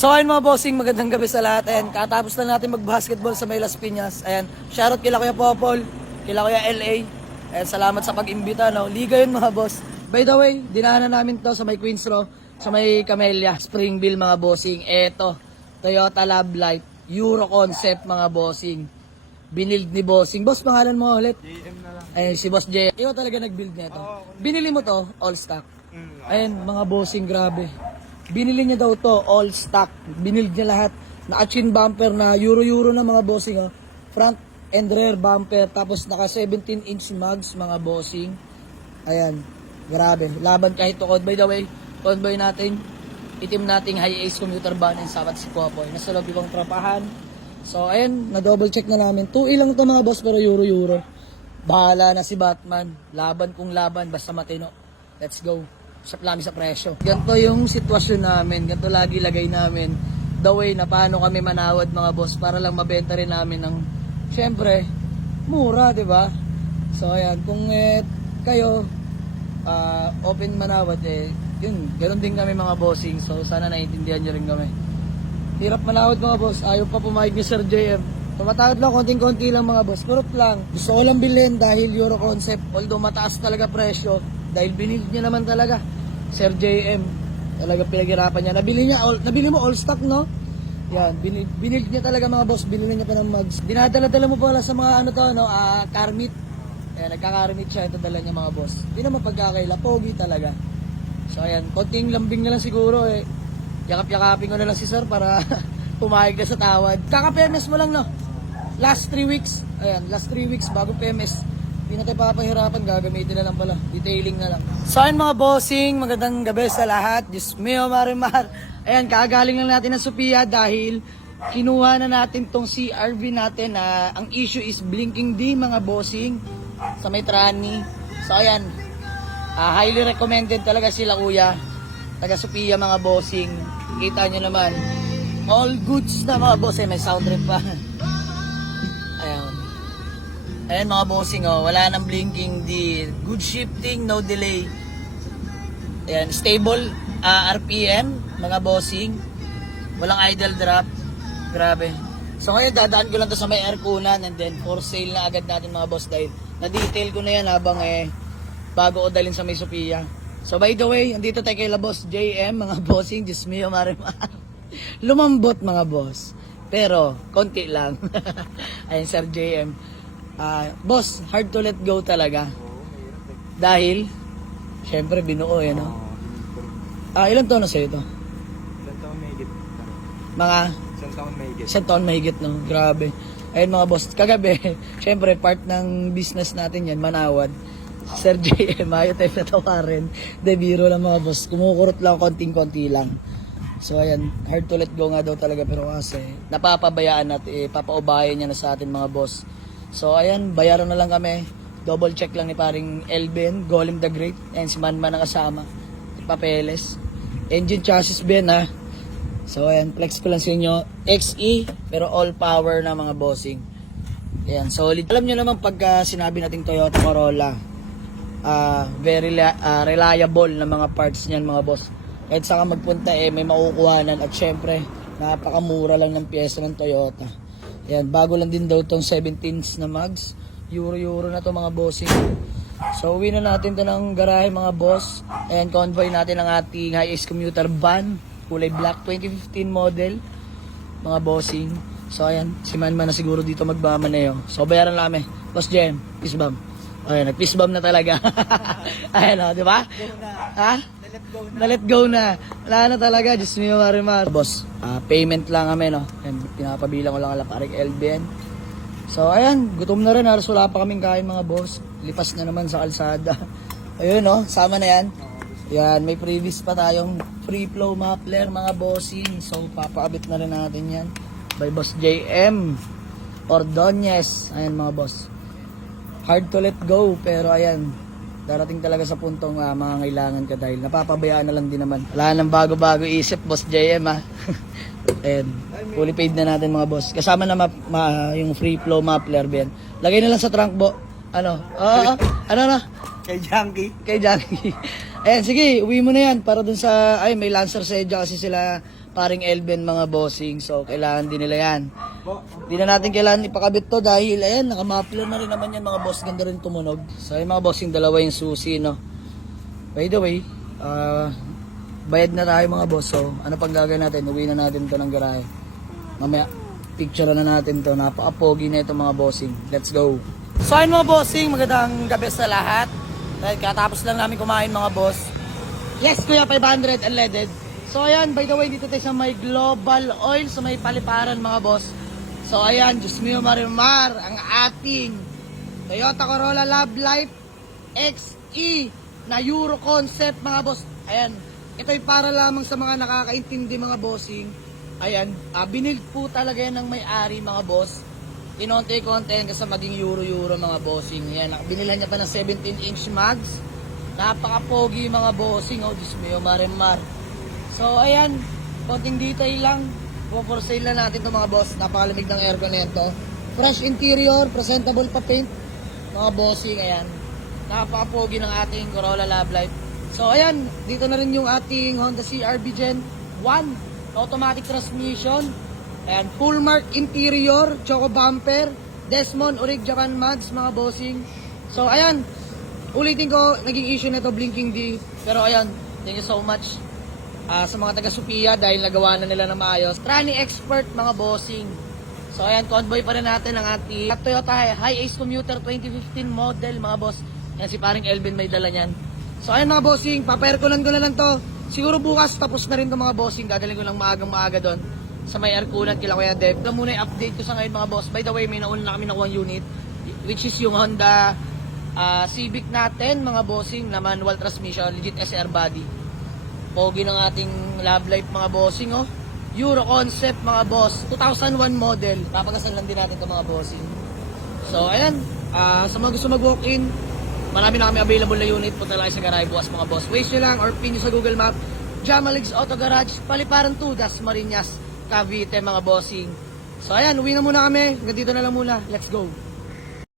So ayun mga bossing, magandang gabi sa lahat. Ayan, katapos lang natin mag-basketball sa May Las Piñas. Ayan, shoutout kila Kuya Popol, kila Kuya LA. Ayan, salamat sa pag-imbita, no? Liga yun mga boss. By the way, dinahanan namin to sa may Queens Row, sa may Camellia, Springville mga bossing. Eto, Toyota Love Light, Euro Concept mga bossing. Binild ni bossing. Boss, pangalan mo ulit? JM na lang. Ayun, si Boss J. Ikaw talaga nag-build nito. Binili mo to, all stock. Ayun, mga bossing, grabe. Binili niya daw to, all stock. Binild niya lahat. Naka-chin bumper na euro-euro na mga bossing. Oh. Front and rear bumper. Tapos naka 17-inch mugs mga bossing. Ayan, grabe. Laban kahit tukod. By the way, convoy natin. Itim nating high ace commuter van and sabat si Popoy. Nasa loob ibang trapahan. So, ayan, na-double check na namin. 2 ilang to mga boss, pero euro-euro. Bahala na si Batman. Laban kung laban, basta matino. Let's go. Shop namin sa presyo. Ganito yung sitwasyon namin. Ganito lagi lagay namin. The way na paano kami manawad mga boss para lang mabenta rin namin ng, syempre, mura, di ba? So, ayan, kung kayo open manawad, yun, ganun din kami mga bossing. So, sana naiintindihan nyo rin kami. Hirap manawad mga boss. Ayaw pa pumayag ni Sir JM. Tumatawad lang, konting-konti lang mga boss. Kurot lang. Gusto ko lang bilhin dahil Euro Concept. Although mataas talaga presyo. Dahil binili niya naman talaga. Sir JM. Talaga pinaghirapan niya. Nabili mo all stock, no? Yan. Binili niya talaga mga boss. Binili niya pa ng mugs. Dinadala-dala mo pala sa mga ano to, no? Car meet. Ayan, nagka-car meet siya. Ito dala niya mga boss. Hindi naman pagkakaila. Pogi talaga. So ayan. Konting lambing na lang siguro Yakap-yakapin ko na lang si sir para pumayag na sa tawad. Kaka-PMS mo lang, no? Last 3 weeks. Ayan, last 3 weeks bago PMS. Hindi na tayo papahirapan. Gagamitin na lang pala. Detailing na lang. So ayun mga bossing, magandang gabi sa lahat. Diyos mio, marimar. Ayan, kagaling lang natin ng Sophia dahil kinuha na natin tong CRV natin na ang issue is blinking D mga bossing sa may Trani. So ayan, highly recommended talaga sila kuya. Taga Sophia mga bossing. Kita nyo naman. All goods na mga boss. May sound trip pa. Ayan. Ayan mga bossing. Wala nang blinking di. Good shifting, no delay. Ayan. Stable RPM mga bossing. Walang idle drop. Grabe. So ngayon dadaan ko lang to sa may aircunan and then for sale na agad natin mga boss dahil na-detail ko na yan habang bago ko dalhin sa may Sophia. So by the way, andito tayo kay Boss JM, mga bossing, Diyos mio, marimar. Lumambot mga boss. Pero, konti lang. Ayun, Sir JM. Boss, hard to let go talaga. Dahil, syempre, binuo yan, no? Ilang taon na sa'yo ito? Isang taon may higit. Mga? Isang taon may higit. Isang taon mahigit, no? Grabe. Ayun mga boss, kagabi, syempre, part ng business natin yan, manawad. Sir JM, ayaw tayo natawarin. De, biro lang mga boss. Kumukurot lang, konting-konti lang. So, ayan, hard to let go nga daw talaga. Pero kasi, napapabayaan natin, papaubayan niya na sa atin mga boss. So, ayan, bayaran na lang kami. Double check lang ni paring Elben, Golem the Great, and si Manman ang kasama. Papeles. Engine chassis Ben, ha. So, ayan, flex ko lang sa inyo. XE, pero all power na mga bossing. Ayan, solid. Alam nyo naman pagka sinabi nating Toyota Corolla, very reliable na mga parts niyan mga boss. Kahit saan ka magpunta may makukuhanan at syempre napakamura lang ng pyesa ng Toyota. Ayan, bago lang din daw tong 17s na mugs. Euro na to mga bossing. So uwi na natin to ng garahe mga boss. Ayan, convoy natin ang ating high-ace commuter van. Kulay black, 2015 model mga bossing. So ayan, si Manman na siguro dito magmamaneho. So bayaran lang kami. Boss Jem, peace bomb. Ayan, nag-peace bomb na talaga. Ayan, di ba? Ha? Na-let go na. Wala na talaga, Diyos mio, marimar. Boss, payment lang kami, no? Ayan, pinapabilang ko lang ala paring LBN. So, ayan, gutom na rin. Halos wala pa kaming kain, mga boss. Lipas na naman sa kalsada. Ayun, no? Sama na yan. Yan, may previous pa tayong free flow muffler, mga bossing. So, papaabit na rin natin yan. By Boss JM Ordonez. Ayan, mga boss. Hard to let go, pero ayan, darating talaga sa puntong mangangailangan ka dahil napapabayaan na lang din naman. Wala nang bago-bago isip, Boss JM, ha. And fully paid na natin mga boss. Kasama na yung free flow muffler, Ben. Lagay na lang sa trunk, bo. Ano? Ano na? Kay Junkie. Kay Junkie. Ayan, sige, uwi mo na yan para dun sa, ay, may Lancer Sedja kasi sila paring Elben mga bossing. So, kailangan din nila yan. Hindi na natin kailangan ipakabit to dahil, ayan, nakamapler na rin naman yan mga boss. Ganda rin tumunog. So, ayun mga bossing, dalawa yung susi, no? By the way, bayad na tayo mga boss. So, ano pang gagawin natin? Uwi na natin to ng garahe. Mamaya, picture na natin to. Napaka-pogi na ito mga bossing. Let's go. So, ayun mga bossing, magandang gabi sa lahat. Dahil katapos lang namin kumain mga boss. Yes, kuya, 500 unleaded. So, ayan, by the way, dito tayo sa may Global Oil, sa may Paliparan mga boss. So, ayan, Diyos mio marimar, ang ating Toyota Corolla Love Life XE na Euro concept mga boss. Ayan, ito'y para lamang sa mga nakakaintindi mga bossing. Ayan, binild po talaga yan ng may-ari mga boss. Inonte-konte yan kasi maging Euro mga bossing. Ayan, binilan niya pa ng 17-inch mags. Napaka-pogi mga bossing. Oh, Diyos mio marimar. So, ayan, konting detail lang. For sale na natin to mga boss. Napakalamig ng aircon na yan to. Fresh interior, presentable pa paint. Mga bossing, ayan. Napaka-pogi ng ating Corolla Love Life. So, ayan, dito na rin yung ating Honda CR-V Gen 1. Automatic transmission. Ayan, full mark interior, choco bumper, Desmond Orig Japan Mads, mga bossing. So, ayan, ulitin ko, naging issue na to, blinking D. Pero ayan, thank you so much sa mga taga Sophia dahil nagawa na nila na maayos. Trani Expert mga bossing. So ayan, convoy pa rin natin ang ating Toyota Hi-Ace Commuter 2015 model mga boss. Yan si paring Elvin may dala niyan. So ayan mga bossing, papairkulan ko na lang to. Siguro bukas tapos na rin to mga bossing. Dadalhin ko lang maagang-maaga doon sa may aircoolant kila Kuya Dev. Ito muna yung update ko sa ngayon mga boss. By the way, may nauna na kami nakuha unit which is yung Honda Civic natin mga bossing na manual transmission, legit SR body. Pogi ng ating Love Life mga bossing, oh. Euro concept mga boss, 2001 model. Papagasan lang din natin ito mga bossing. So, ayan, sa mga gusto mag-walk-in, marami na kami available na unit. Punta lang sa garahe bukas mga boss. Waste nyo lang or pin nyo sa Google Map. Jamaligs Auto Garage, Paliparan 2, Dasmariñas, Cavite mga bossing. So, ayan, uwi na muna kami. Hanggang dito na lang muna. Let's go.